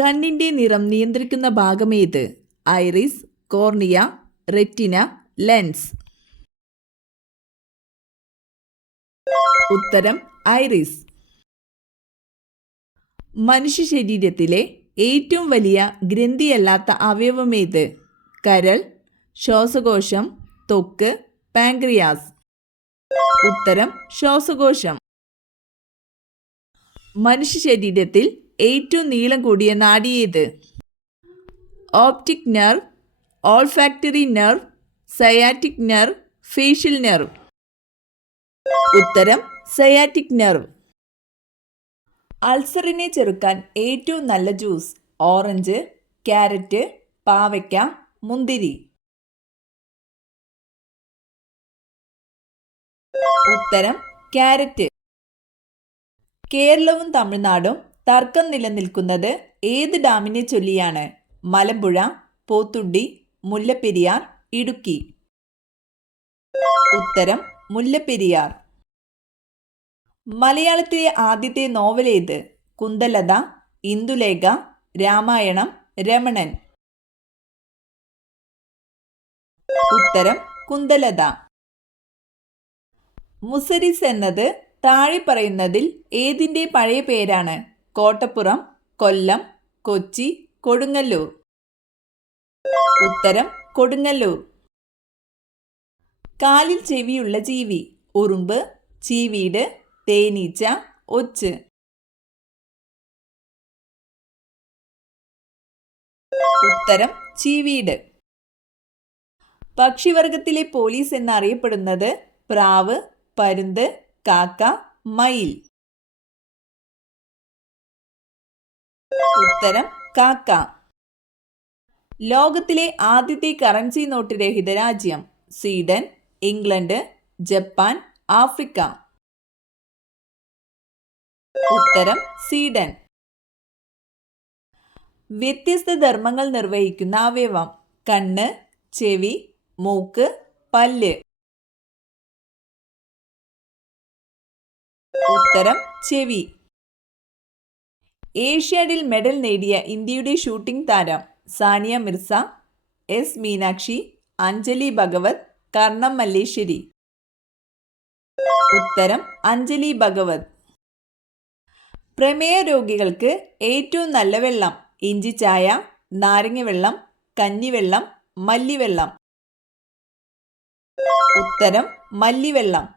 കണ്ണിൻ്റെ നിറം നിയന്ത്രിക്കുന്ന ഭാഗമേത്? Iris, cornea, retina, lens. ഉത്തരം ഐറിസ്. മനുഷ്യ ശരീരത്തിലെ ഏറ്റവും വലിയ ഗ്രന്ഥിയല്ലാത്ത അവയവമേത്? കരൾ, ശ്വാസകോശം, ത്വക്ക്, പാൻക്രിയാസ്. ഉത്തരം ശ്വാസകോശം. മനുഷ്യ ശരീരത്തിൽ ഏറ്റവും നീളം കൂടിയ നാഡി ഏത്? Optic nerve, olfactory nerve, sciatic nerve, facial nerve. ഉത്തരം സയാറ്റിക് നെർവ്. അൾസറിനെ ചെറുക്കാൻ ഏറ്റവും നല്ല ജ്യൂസ്? ഓറഞ്ച്, ക്യാരറ്റ്, പാവയ്ക്ക, മുന്തിരി. ഉത്തരം ക്യാരറ്റ്. കേരളവും തമിഴ്നാടും തർക്കം നിലനിൽക്കുന്നത് ഏത് ഡാമിനെ ചൊല്ലിയാണ്? മലമ്പുഴ, പോത്തുണ്ടി, മുല്ലപ്പെരിയാർ, ഇടുക്കി. ഉത്തരം മുല്ലപ്പെരിയാർ. മലയാളത്തിലെ ആദ്യത്തെ നോവൽ ഏത്? കുന്തലത, ഇന്ദുലേഖ, രാമായണം, രമണൻ. ഉത്തരം കുന്തലത. മുസരിസ് എന്നത് താഴെ പറയുന്നതിൽ ഏതിൻ്റെ പഴയ പേരാണ്? കോട്ടപ്പുറം, കൊല്ലം, കൊച്ചി, കൊടുങ്ങല്ലൂർ. ഉത്തരം കൊടുങ്ങല്ലൂർ. കാലിൽ ചെവിയുള്ള ജീവി? ഉറുമ്പ്, ചീവീട്, തേനീച്ച, ഒച്ച്. ഉത്തരം ചീവീട്. പക്ഷിവർഗത്തിലെ പോലീസ് എന്നറിയപ്പെടുന്നത്? പ്രാവ്, പരുന്ത്, കാക്ക, മയിൽ. ഉത്തരം കാക്ക. ലോകത്തിലെ ആദ്യത്തെ കറൻസി നോട്ട് രഹിത രാജ്യം? Sweden, England, Japan, Africa. ഉത്തരം സ്വീഡൻ. വ്യത്യസ്ത ധർമ്മങ്ങൾ നിർവഹിക്കുന്ന അവയവം? കണ്ണ്, ചെവി, മൂക്ക്, പല്ല്. ഉത്തരം ചെവി. ഏഷ്യാഡിൽ മെഡൽ നേടിയ ഇന്ത്യയുടെ ഷൂട്ടിംഗ് താരം? സാനിയ മിർസ, എസ് മീനാക്ഷി, അഞ്ജലി ഭഗവത്, കർണം മല്ലേശ്വരി. ഉത്തരം അഞ്ജലി ഭഗവത്. പ്രമേഹ രോഗികൾക്ക് ഏറ്റവും നല്ല വെള്ളം? ഇഞ്ചിച്ചായ, നാരങ്ങ വെള്ളം, കഞ്ഞിവെള്ളം, മല്ലിവെള്ളം. ഉത്തരം മല്ലിവെള്ളം.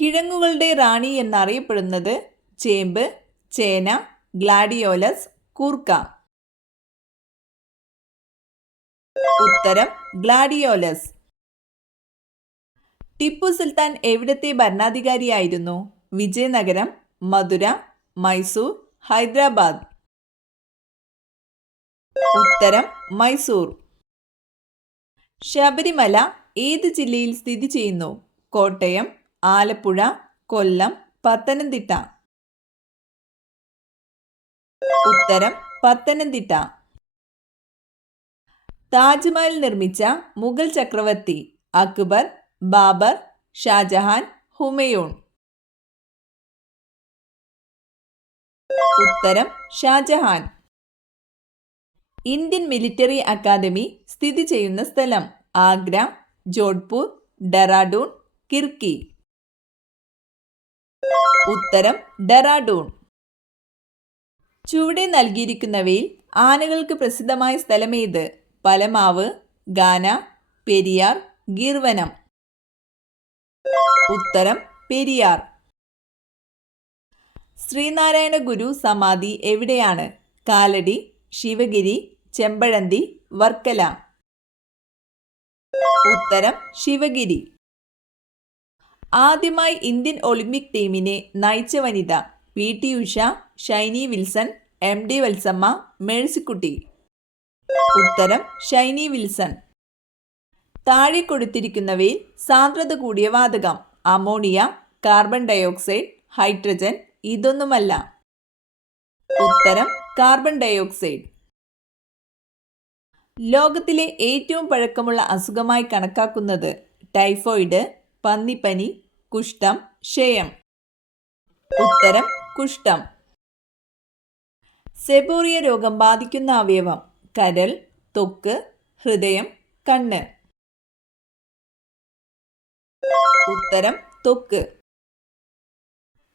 കിഴങ്ങുകളുടെ റാണി എന്നറിയപ്പെടുന്നത്? ചേമ്പ്, ചേന, ഗ്ലാഡിയോലസ്, കൂർക്ക. ഉത്തരം ഗ്ലാഡിയോലസ്. ടിപ്പു സുൽത്താൻ എവിടത്തെ ഭരണാധികാരിയായിരുന്നു? വിജയനഗരം, മധുര, മൈസൂർ, ഹൈദരാബാദ്. ഉത്തരം മൈസൂർ. ശബരിമല ഏത് ജില്ലയിൽ സ്ഥിതി ചെയ്യുന്നു? കോട്ടയം, ആലപ്പുഴ, കൊല്ലം, പത്തനംതിട്ട. ഉത്തരം പത്തനംതിട്ട. താജ്മഹൽ നിർമ്മിച്ച മുഗൾ ചക്രവർത്തി? അക്ബർ, ബാബർ, ഷാജഹാൻ, ഹുമയൂൺ. ഉത്തരം ഷാജഹാൻ. ഇന്ത്യൻ മിലിറ്ററി അക്കാദമി സ്ഥിതി ചെയ്യുന്ന സ്ഥലം? ആഗ്ര, ജോധ്പൂർ, ഡെറാഡൂൺ, കിർക്കി. ഉത്തരം ഡെറാഡൂൺ. ചുവടെ നൽകിയിരിക്കുന്നവയിൽ ആനകൾക്ക് പ്രസിദ്ധമായ സ്ഥലമേത്? പലമാവ്, ഗാന, പെരിയാർ, ഗിർവനം. ഉത്തരം പെരിയാർ. ശ്രീനാരായണ ഗുരു സമാധി എവിടെയാണ്? കാലടി, ശിവഗിരി, ചെമ്പഴന്തി, വർക്കല. ഉത്തരം ശിവഗിരി. ആദ്യമായി ഇന്ത്യൻ ഒളിമ്പിക് ടീമിനെ നയിച്ച വനിത? PT Usha, Shiny Wilson, MD Valsamma, Mercykutty. ഉത്തരം ഷൈനി വിൽസൺ. താഴെ കൊടുത്തിരിക്കുന്നവയിൽ സാന്ദ്രത കൂടിയ വാതകം? അമോണിയ, കാർബൺ ഡയോക്സൈഡ്, ഹൈഡ്രജൻ, ഇതൊന്നുമല്ല. ഉത്തരം കാർബൺ ഡയോക്സൈഡ്. ലോകത്തിലെ ഏറ്റവും പഴക്കമുള്ള അസുഖമായി കണക്കാക്കുന്നത്? ടൈഫോയിഡ്, പന്നിപ്പനി, കുഷ്ഠം, ക്ഷയം. ഉത്തരം കുഷ്ഠം. സെബോറിയ രോഗം ബാധിക്കുന്ന അവയവം: കരൾ, ത്വക്ക്, ഹൃദയം, കണ്ണ്. ഉത്തരം ത്വക്ക്.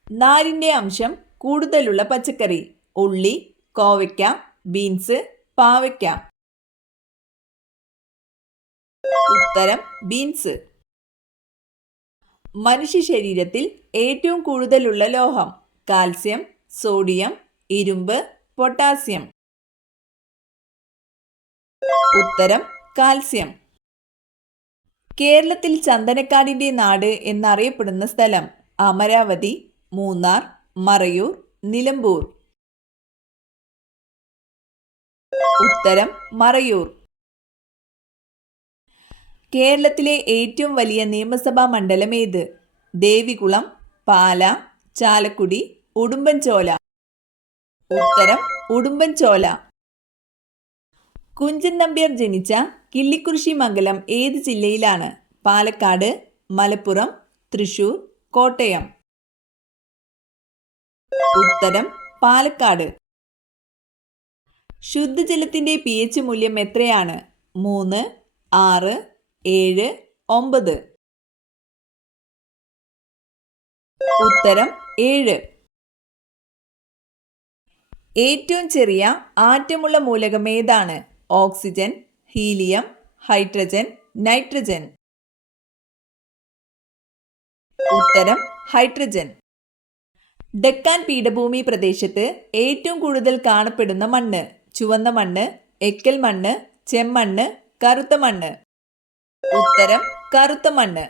നാരിന്റെ അംശം കൂടുതലുള്ള പച്ചക്കറി: ഉള്ളി, കോവയ്ക്ക, ബീൻസ്, പാവയ്ക്ക. ഉത്തരം ബീൻസ്. മനുഷ്യ ശരീരത്തിൽ ഏറ്റവും കൂടുതലുള്ള ലോഹം: കാൽസ്യം, സോഡിയം, ഇരുമ്പ്, പൊട്ടാസ്യം. ഉത്തരം കാൽസ്യം. കേരളത്തിൽ ചന്ദനക്കാടിന്റെ നാട് എന്നറിയപ്പെടുന്ന സ്ഥലം: അമരാവതി, മൂന്നാർ, മറയൂർ, നിലമ്പൂർ. ഉത്തരം മറയൂർ. കേരളത്തിലെ ഏറ്റവും വലിയ നിയമസഭാ മണ്ഡലം ഏത്? ദേവികുളം, പാല, ചാലക്കുടി, ഉടുമ്പൻചോല. ഉത്തരം ഉടുമ്പൻചോല. കുഞ്ചൻ നമ്പ്യാർ ജനിച്ച കിള്ളിക്കുറിശി മംഗലം ഏത് ജില്ലയിലാണ്? പാലക്കാട്, മലപ്പുറം, തൃശൂർ, കോട്ടയം. ഉത്തരം പാലക്കാട്. ശുദ്ധജലത്തിന്റെ pH മൂല്യം എത്രയാണ്? 3, 6, 7, 9. ഉത്തരം 7. ഏറ്റവും ചെറിയ ആറ്റമുള്ള മൂലകം ഏതാണ്? Oxygen, helium, hydrogen, nitrogen. ഉത്തരം ഹൈഡ്രജൻ. ഡെക്കാൻ പീഠഭൂമി പ്രദേശത്ത് ഏറ്റവും കൂടുതൽ കാണപ്പെടുന്ന മണ്ണ്: ചുവന്ന മണ്ണ്, എക്കൽ മണ്ണ്, ചെമ്മണ്ണ്, കറുത്ത മണ്ണ്. ഉത്തരം കറുത്ത മണ്ണ്.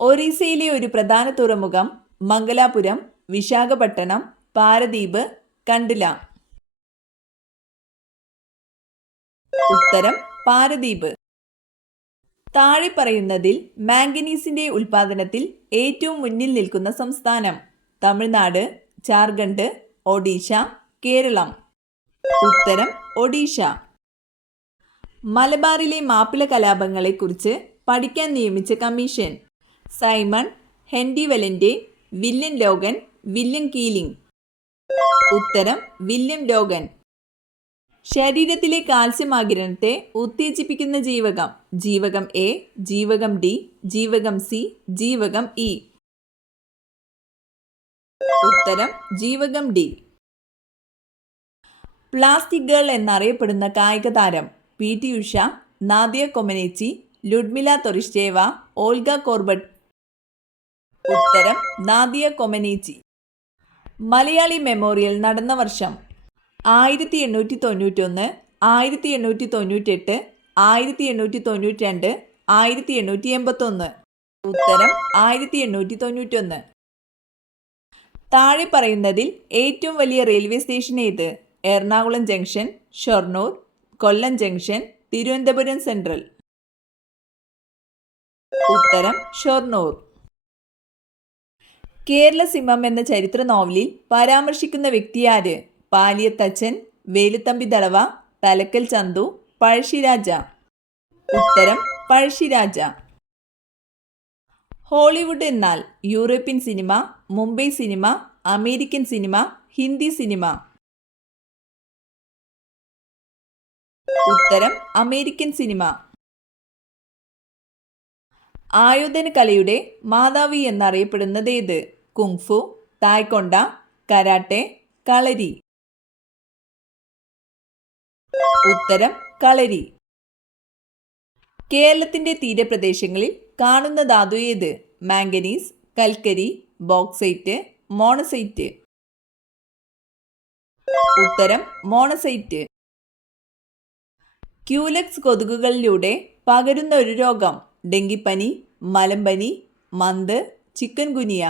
ഒറീസയിലെ ഒരു പ്രധാന തുറമുഖം: മംഗലാപുരം, വിശാഖപട്ടണം, പാരദീപ്, കണ്ടില. ഉത്തരം പാരദീപ്. താഴെ പറയുന്നതിൽ മാംഗനീസിന്റെ ഉൽപാദനത്തിൽ ഏറ്റവും മുന്നിൽ നിൽക്കുന്ന സംസ്ഥാനം: തമിഴ്നാട്, ജാർഖണ്ഡ്, ഒഡീഷ, കേരളം. ഉത്തരം ഒഡീഷ. മലബാറിലെ മാപ്പിള കലാപങ്ങളെക്കുറിച്ച് പഠിക്കാൻ നിയമിച്ച കമ്മീഷൻ: സൈമൺ, ഹെൻറി വെലന്റെ, വില്യം ലോഗൻ, വില്യം കീലിംഗ്. ഉത്തരം വില്യം ലോഗൻ. ശരീരത്തിലെ കാൽസ്യം ആഗിരണത്തെ ഉത്തേജിപ്പിക്കുന്ന ജീവകം: ജീവകം എ, ജീവകം ഡി, ജീവകം സി, ജീവകം ഇ. ഉത്തരം ജീവകം ഡി. പ്ലാസ്റ്റിക് ഗേൾ എന്നറിയപ്പെടുന്ന കായിക താരം: PT ഉഷ, നാദിയ കൊമനേച്ചി, ലുഡ്മില തൊറിഷ്ചേവ, ഓൾഗ കോർബട്ട്. ഉത്തരം നാദിയ കൊമനേച്ചി. മലയാളി മെമ്മോറിയൽ നടന്ന വർഷം: 1891, 1898, 1892, 1881. ഉത്തരം 1891. താഴെ പറയുന്നതിൽ ഏറ്റവും വലിയ റെയിൽവേ സ്റ്റേഷൻ ഏത്? എറണാകുളം ജംഗ്ഷൻ, ഷൊർണൂർ, കൊല്ലം ജംഗ്ഷൻ, തിരുവനന്തപുരം സെൻട്രൽ. ഉത്തരം ഷൊർണൂർ. കേരള സിംഹം എന്ന ചരിത്ര നോവലിൽ പരാമർശിക്കുന്ന വ്യക്തിയാര്? പാലിയത്തച്ഛൻ, വേലുത്തമ്പി ദളവ, തലക്കൽ ചന്തു, പഴശ്ശിരാജ. ഉത്തരം പഴശ്ശിരാജ. ഹോളിവുഡ് എന്നാൽ European cinema, Mumbai cinema, American cinema, Hindi cinema. ഉത്തരം അമേരിക്കൻ സിനിമ. ആയോധന കലയുടെ മാതാവി എന്നറിയപ്പെടുന്നത് ഏത്? കുങ്ഫു, തായ്ക്കൊണ്ട, കരാട്ടെ, കളരി. ഉത്തരം കളരി. കേരളത്തിന്റെ തീരപ്രദേശങ്ങളിൽ കാണുന്ന ധാതു ഏത്? മാംഗനീസ്, കൽക്കരി, ബോക്സൈറ്റ്, മോണസൈറ്റ്. ഉത്തരം മോണസൈറ്റ്. ക്യൂലെക്സ് കൊതുകുകളിലൂടെ പകരുന്ന ഒരു രോഗം: ഡെങ്കിപ്പനി, മലമ്പനി, മന്ത്, ചിക്കൻ ഗുനിയ.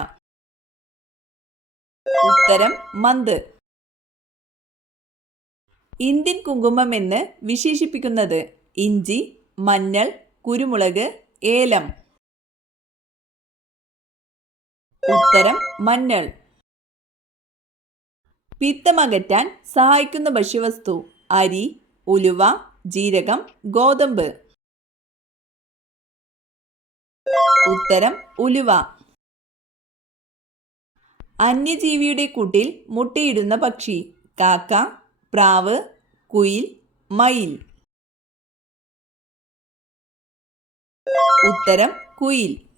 ഉത്തരം മന്ത്. ഇന്ത്യൻ കുങ്കുമം എന്ന് വിശേഷിപ്പിക്കുന്നത്: ഇഞ്ചി, മഞ്ഞൾ, കുരുമുളക്, ഏലം. ഉത്തരം മഞ്ഞൾ. പിത്തമകറ്റാൻ സഹായിക്കുന്ന ഭക്ഷ്യവസ്തു: അരി, ഉലുവ, ജീരകം, ഗോതമ്പ്. ഉത്തരം ഉലുവ. അന്യജീവിയുടെ കൂട്ടിൽ മുട്ടയിടുന്ന പക്ഷി. കാക്ക, പ്രാവ്, കുയിൽ, മയിൽ. ഉത്തരം കുയിൽ.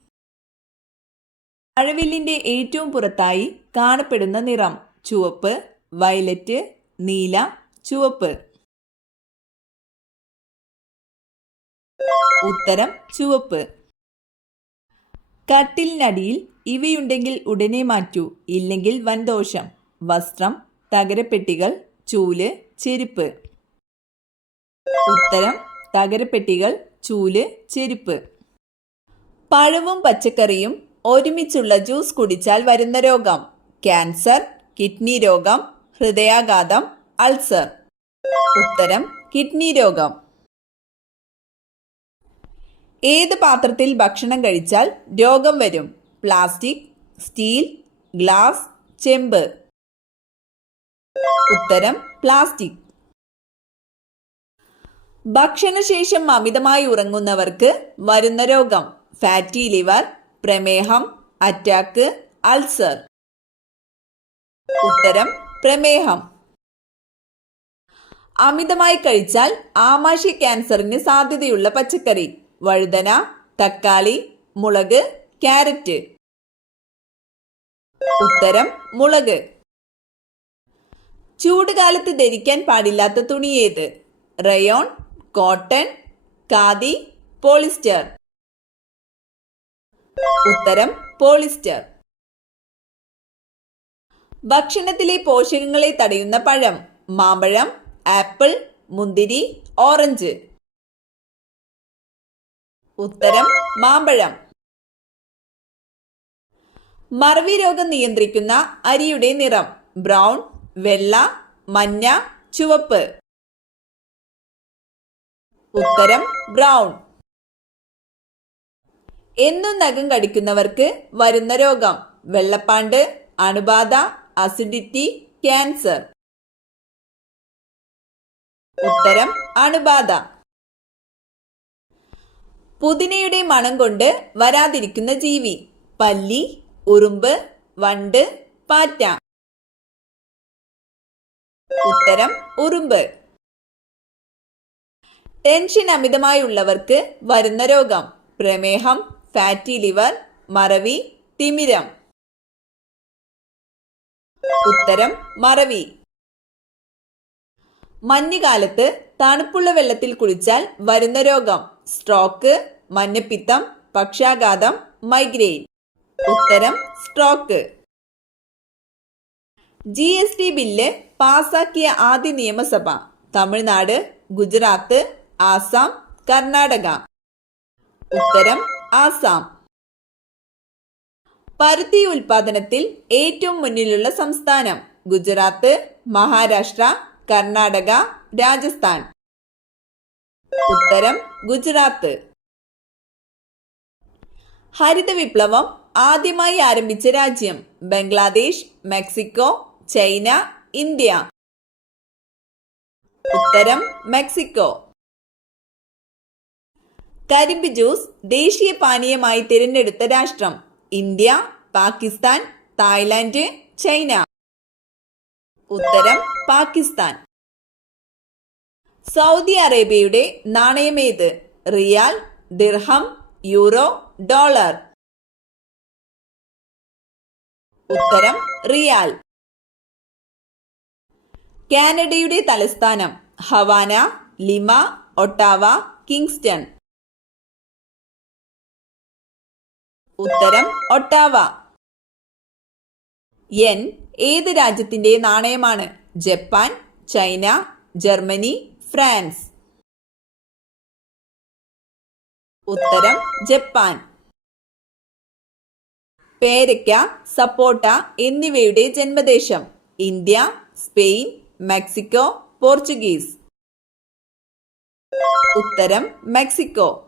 മഴവില്ലിന്റെ ഏറ്റവും പുറത്തായി കാണപ്പെടുന്ന നിറം. ചുവപ്പ്, വയലറ്റ്, നീല, ചുവപ്പ്. ഉത്തരം ചുവപ്പ്. കട്ടിലിനടിയിൽ ഇവയുണ്ടെങ്കിൽ ഉടനെ മാറ്റൂ, ഇല്ലെങ്കിൽ വൻദോഷം. വസ്ത്രം, തകരപ്പെട്ടികൾ, ചൂല്, ചെരുപ്പ്. ഉത്തരം തകരപ്പെട്ടികൾ, ചൂല്, ചെരുപ്പ്. പഴവും പച്ചക്കറിയും ഒരുമിച്ചുള്ള ജ്യൂസ് കുടിച്ചാൽ വരുന്ന രോഗം. ക്യാൻസർ, കിഡ്നി രോഗം, ഹൃദയാഘാതം, അൾസർ. ഉത്തരം കിഡ്നി രോഗം. ഏത് പാത്രത്തിൽ ഭക്ഷണം കഴിച്ചാൽ രോഗം വരും? പ്ലാസ്റ്റിക്, സ്റ്റീൽ, ഗ്ലാസ്, ചെമ്പ്. ഉത്തരം പ്ലാസ്റ്റിക്. ഭക്ഷണശേഷം അമിതമായി ഉറങ്ങുന്നവർക്ക് വരുന്ന രോഗം. ഫാറ്റി ലിവർ, പ്രമേഹം, അറ്റാക്ക്, അൾസർ. ഉത്തരം പ്രമേഹം. അമിതമായി കഴിച്ചാൽ ആമാശയ ക്യാൻസറിന് സാധ്യതയുള്ള പച്ചക്കറി. വഴുതന, തക്കാളി, മുളക്, ക്യാരറ്റ്. ഉത്തരം മുളക്. ചൂടുകാലത്ത് ധരിക്കാൻ പാടില്ലാത്ത തുണി ഏത്? Rayon, cotton, khadi, polyester. ഉത്തരം പോളിസ്റ്റർ. ഭക്ഷണത്തിലെ പോഷകങ്ങളെ തടയുന്ന പഴം. മാമ്പഴം, ആപ്പിൾ, മുന്തിരി, ഓറഞ്ച്. ഉത്തരം മാമ്പഴം. മറവി രോഗം നിയന്ത്രിക്കുന്ന അരിയുടെ നിറം. ബ്രൗൺ, വെള്ള, മഞ്ഞ, ചുവപ്പ്. ഉത്തരം ബ്രൗൺ. എന്നും നഖം കടിക്കുന്നവർക്ക് വരുന്ന രോഗം. വെള്ളപ്പാണ്ട്, അണുബാധ, അസിഡിറ്റി, ക്യാൻസർ. ഉത്തരം അണുബാധ. പുതിനയുടെ മണം കൊണ്ട് വരാതിരിക്കുന്ന ജീവി. പല്ലി, ഉറുമ്പ്, വണ്ട്, പാറ്റ. ഉത്തരം ഉറുമ്പ്. ടെൻഷൻ അമിതമായുള്ളവർക്ക് വരുന്ന രോഗം. പ്രമേഹം, ഫാറ്റി ലിവർ, മറവി, തിമിരം. ഉത്തരം മറവി. മഞ്ഞുകാലത്ത് തണുപ്പുള്ള വെള്ളത്തിൽ കുളിച്ചാൽ വരുന്ന രോഗം. സ്ട്രോക്ക്, മഞ്ഞപ്പിത്തം, പക്ഷാഘാതം, മൈഗ്രെയിൻ. ഉത്തരം സ്ട്രോക്ക്. GST ബില്ല് പാസാക്കിയ ആദ്യ നിയമസഭ. തമിഴ്നാട്, ഗുജറാത്ത്, ആസാം, കർണാടക. ഉത്തരം ആസാം. പരുത്തി ഉൽപാദനത്തിൽ ഏറ്റവും മുന്നിലുള്ള സംസ്ഥാനം. ഗുജറാത്ത്, മഹാരാഷ്ട്ര, കർണാടക, രാജസ്ഥാൻ. ഉത്തരം ഗുജറാത്ത്. ഹരിത വിപ്ലവം ആദ്യമായി ആരംഭിച്ച രാജ്യം. Bangladesh, Mexico, China, India. ഉത്തരം മെക്സിക്കോ. കരിമ്പ് ജ്യൂസ് ദേശീയ പാനീയമായി തിരഞ്ഞെടുത്ത രാഷ്ട്രം. India, Pakistan, Thailand, China. ഉത്തരം പാകിസ്ഥാൻ. സൗദി അറേബ്യയുടെ നാണയമേത്? റിയാൽ, ദിർഹം, യൂറോ, ഡോളർ. ഉത്തരം റിയാൽ. കാനഡയുടെ തലസ്ഥാനം. Havana, Lima, Ottawa, Kingston. ഉത്തരം ഒട്ടാവ. യെൻ ഏത് രാജ്യത്തിന്റെ നാണയമാണ്? Japan, China, Germany, France. ഉത്തരം ജപ്പാൻ. പേരയ്ക്ക, സപ്പോട്ട എന്നിവയുടെ ജന്മദേശം. India, Spain, Mexico, Portuguese. ഉത്തരം മെക്സിക്കോ.